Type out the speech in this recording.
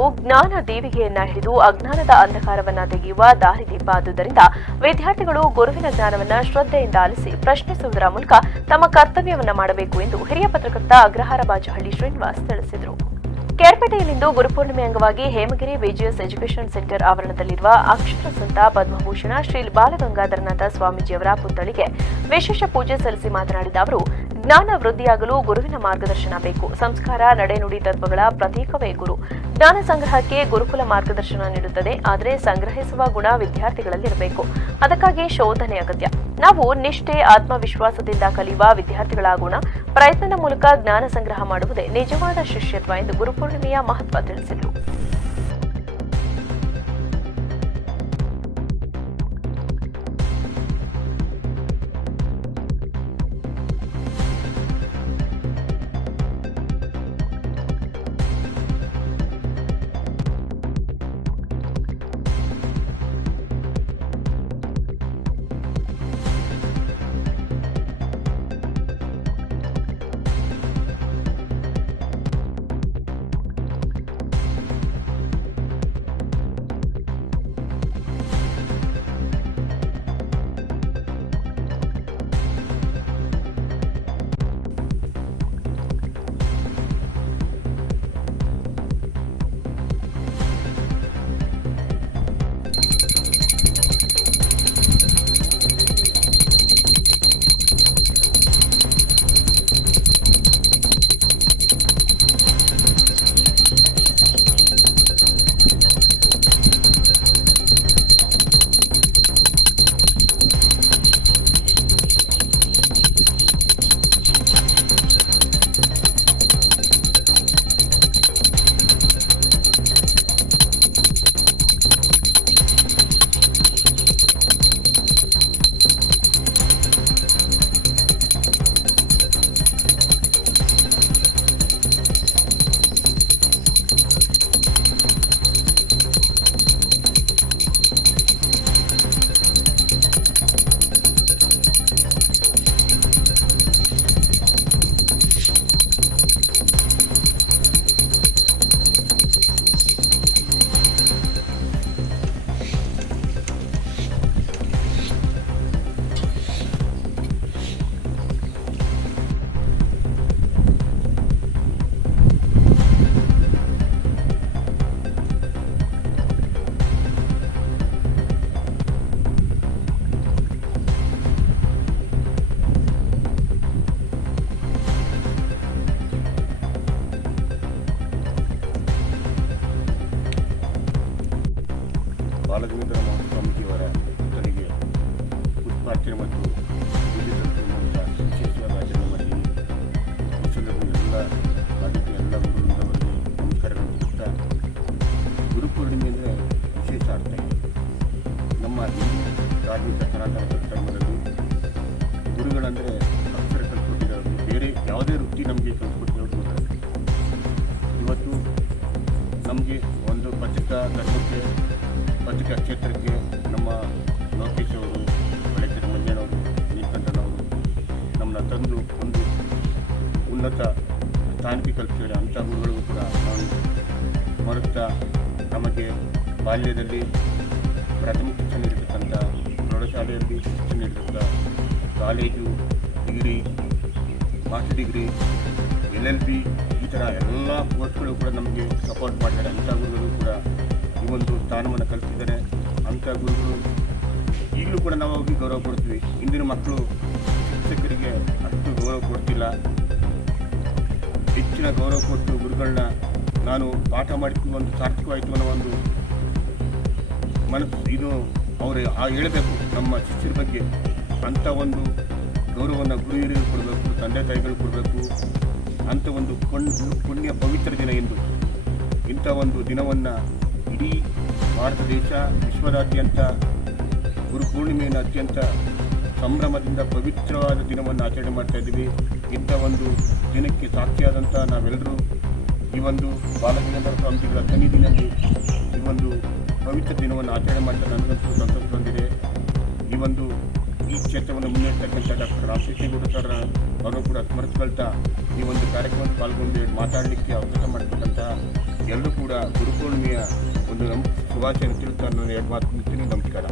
ಜ್ಞಾನವು ಜ್ಞಾನ ದೀವಿಗೆಯನ್ನ ಹಿಡಿದು ಅಜ್ಞಾನದ ಅಂಧಕಾರವನ್ನ ತೆಗೆಯುವ ದಾರಿದೀಪ. ಆದುದರಿಂದ ವಿದ್ಯಾರ್ಥಿಗಳು ಗುರುವಿನ ಜ್ಞಾನವನ್ನ ಶ್ರದ್ಧೆಯಿಂದ ಆಲಿಸಿ ಪ್ರಶ್ನಿಸುವುದರ ಮೂಲಕ ತಮ್ಮ ಕರ್ತವ್ಯವನ್ನ ಮಾಡಬೇಕು ಎಂದು ಹಿರಿಯ ಪತ್ರಕರ್ತ ಅಗ್ರಹಾರ ಬಾಚಹಳ್ಳಿ ಶ್ರೀನಿವಾಸ್ ತಿಳಿಸಿದರು. ಕೇರ್ಪೇಟೆಯಲ್ಲಿಂದು ಗುರುಪೂರ್ಣಿಮೆ ಅಂಗವಾಗಿ ಹೇಮಗಿರಿ ವಿಜಿಎಸ್ ಎಜುಕೇಷನ್ ಸೆಂಟರ್ ಆವರಣದಲ್ಲಿರುವ ಅಕ್ಷರ ಸಂತ ಪದ್ಮಭೂಷಣ ಶ್ರೀ ಬಾಲಗಂಗಾಧರನಾಥ ಸ್ವಾಮೀಜಿಯವರ ಪುತ್ಥಳಿಗೆ ವಿಶೇಷ ಪೂಜೆ ಸಲ್ಲಿಸಿ ಮಾತನಾಡಿದ ಅವರು, ಜ್ಞಾನ ವೃದ್ಧಿಯಾಗಲು ಗುರುವಿನ ಮಾರ್ಗದರ್ಶನ ಬೇಕು. ಸಂಸ್ಕಾರ, ನಡೆನುಡಿ ತತ್ವಗಳ ಪ್ರತೀಕವೇ ಗುರು. ಜ್ಞಾನ ಸಂಗ್ರಹಕ್ಕೆ ಗುರುಕುಲ ಮಾರ್ಗದರ್ಶನ ನೀಡುತ್ತದೆ. ಆದರೆ ಸಂಗ್ರಹಿಸುವ ಗುಣ ವಿದ್ಯಾರ್ಥಿಗಳಲ್ಲಿರಬೇಕು. ಅದಕ್ಕಾಗಿ ಶೋಧನೆ ಅಗತ್ಯ. ನಾವು ನಿಷ್ಠೆ, ಆತ್ಮವಿಶ್ವಾಸದಿಂದ ಕಲಿಯುವ ವಿದ್ಯಾರ್ಥಿಗಳಾಗೋಣ. ಪ್ರಯತ್ನದ ಮೂಲಕ ಜ್ಞಾನ ಸಂಗ್ರಹ ಮಾಡುವುದೇ ನಿಜವಾದ ಶಿಷ್ಯತ್ವ ಎಂದು ಗುರುಪೂರ್ಣಿಮೆಯ ಮಹತ್ವ ತಿಳಿಸಿದರು. ಬಾಲಗಂಗಾಧರ ಸ್ವಾಮೀಜಿಯವರ ಪುತ್ಥಳಿಗೆ ಪುಷ್ಪಾರ್ಚನೆ ಮತ್ತು ಪೂಜೆ ಸಲ್ಲಿಸುವ ವಿಶೇಷವಾದ ಆಚರಣೆ ಮಾಡಿ ಈ ಸಂದರ್ಭದಲ್ಲಿ ಎಲ್ಲ ಬಾಧ್ಯತೆ ಎಲ್ಲ ಗುರುವಿನವರಿಗೆ ನಮಸ್ಕಾರಗಳನ್ನು ತಿಳಿಸ್ತಾ, ಗುರುಪೂರ್ಣಿಮೆ ಅಂದರೆ ವಿಶೇಷ ಅರ್ಥ ಇದೆ. ನಮ್ಮ ಹಿಂದೂ ಧಾರ್ಮಿಕ ಸನಾತನ ಧರ್ಮದಲ್ಲಿ ಗುರುಗಳಂದರೆ ಅಕ್ಷರ ಕಲಿಸ್ಕೊಟ್ಟಿರೋರು, ಬೇರೆ ಯಾವುದೇ ವೃತ್ತಿ ನಮಗೆ ಕಲಿಸ್ಕೊಟ್ಟಿರೋರು ಗೊತ್ತಾಗ್ತದೆ. ಇವತ್ತು ನಮಗೆ ಒಂದು ಪತ್ರಿಕಾ ಧರ್ಮಕ್ಕೆ, ಪತ್ರಿಕಾ ಕ್ಷೇತ್ರಕ್ಕೆ ನಮ್ಮ ಲೋಕೇಶ್ ಅವರು, ಬೆಳಕಿನ ಮಂಜನವರು, ನೀಲಕಂಠನವರು ನಮ್ಮನ್ನ ತಂದು ಒಂದು ಉನ್ನತ ಸ್ಥಾನಕ್ಕೆ ಕಲ್ಪಿಸಿದ್ದಾರೆ. ಅಂಥ ಗುರುಗಳಿಗೂ ಕೂಡ ನಾನು ಮರುತ್ತಾ, ನಮಗೆ ಬಾಲ್ಯದಲ್ಲಿ ಪ್ರಾಥಮಿಕ ಶಿಕ್ಷಣ ನೀಡಿರ್ತಕ್ಕಂಥ, ಪ್ರೌಢಶಾಲೆಯಲ್ಲಿ ಶಿಕ್ಷಣ ನೀಡಿರ್ತಕ್ಕ, college, degree, master degree, LLB ಈ ಥರ ಎಲ್ಲ ಕೋರ್ಸ್ಗಳು ಕೂಡ ನಮಗೆ ಸಪೋರ್ಟ್ ಮಾಡಿದ್ದಾರೆ. ಅಂಥ ಗುರುಗಳು ಕೂಡ ಈ ಒಂದು ಸ್ಥಾನವನ್ನು ಕಲ್ಪಿಸಿದ್ದಾರೆ. ಅಂಥ ಗುರುಗಳು ಈಗಲೂ ಕೂಡ ನಾವು ಅವ್ರಿಗೆ ಗೌರವ ಕೊಡ್ತೀವಿ. ಇಂದಿನ ಮಕ್ಕಳು ಶಿಕ್ಷಕರಿಗೆ ಅಷ್ಟು ಗೌರವ ಕೊಡ್ತಿಲ್ಲ. ಹೆಚ್ಚಿನ ಗೌರವ ಕೊಟ್ಟು ಗುರುಗಳನ್ನ ನಾನು ಪಾಠ ಮಾಡಿದ್ದು ಒಂದು ಸಾರ್ಥಕವಾಯಿತು ಅನ್ನೋ ಒಂದು ಮನಸ್ಸು, ಇದು ಅವರು ಹೇಳಬೇಕು ನಮ್ಮ ಶಿಷ್ಯರ ಬಗ್ಗೆ. ಅಂಥ ಒಂದು ಗೌರವವನ್ನು ಗುರು ಹಿರಿಯರು ಕೊಡಬೇಕು, ತಂದೆ ತಾಯಿಗಳು ಕೊಡಬೇಕು. ಅಂಥ ಒಂದು ಪುಣ್ಯ ಪವಿತ್ರ ದಿನ ಎಂದು ಇಂಥ ಒಂದು ದಿನವನ್ನು ಇಡೀ ಭಾರತ ದೇಶ, ವಿಶ್ವದಾದ್ಯಂತ ಗುರುಪೂರ್ಣಿಮೆಯನ್ನು ಅತ್ಯಂತ ಸಂಭ್ರಮದಿಂದ ಪವಿತ್ರವಾದ ದಿನವನ್ನು ಆಚರಣೆ ಮಾಡ್ತಾ ಇದ್ದೀವಿ. ಇಂಥ ಒಂದು ದಿನಕ್ಕೆ ಸಾಕ್ಷಿಯಾದಂಥ ನಾವೆಲ್ಲರೂ ಈ ಒಂದು ಬಾಲಗಂಗಾಧರ ಸ್ವಾಮೀಜಿಗಳ ಸನ್ನಿಧಿನಲ್ಲಿ ಈ ಒಂದು ಪವಿತ್ರ ದಿನವನ್ನು ಆಚರಣೆ ಮಾಡ್ತಾ ನನಗಂತೂ ಸಂತೋಷ ಬಂದಿದೆ. ಈ ಕ್ಷೇತ್ರವನ್ನು ಮುನ್ನಡೆಸತಕ್ಕಂಥ ಡಾಕ್ಟರ್ ರಾಮಕೃಷ್ಣೇಗೌಡ ಸರ್ ಅವರು ಕೂಡ ಸ್ಮರಿಸ್ಕೊಳ್ತಾ ಈ ಒಂದು ಕಾರ್ಯಕ್ರಮದಲ್ಲಿ ಪಾಲ್ಗೊಂಡು ಮಾತಾಡಲಿಕ್ಕೆ ಅವಕಾಶ ಮಾಡಿಕೊಟ್ಟಂತಹ ಎಲ್ಲರೂ ಕೂಡ ಗುರುಪೂರ್ಣಿಮೆ ಹುಣ್ಣಿಮೆಯ ಒಂದು ಶುಭಾಶಯ ತಿಳಿಸ್ತಾ ನಾನು ಎರಡು ಮಾತು ಮುಗಿಸ್ತೀನಿ. ನಮಸ್ಕಾರ.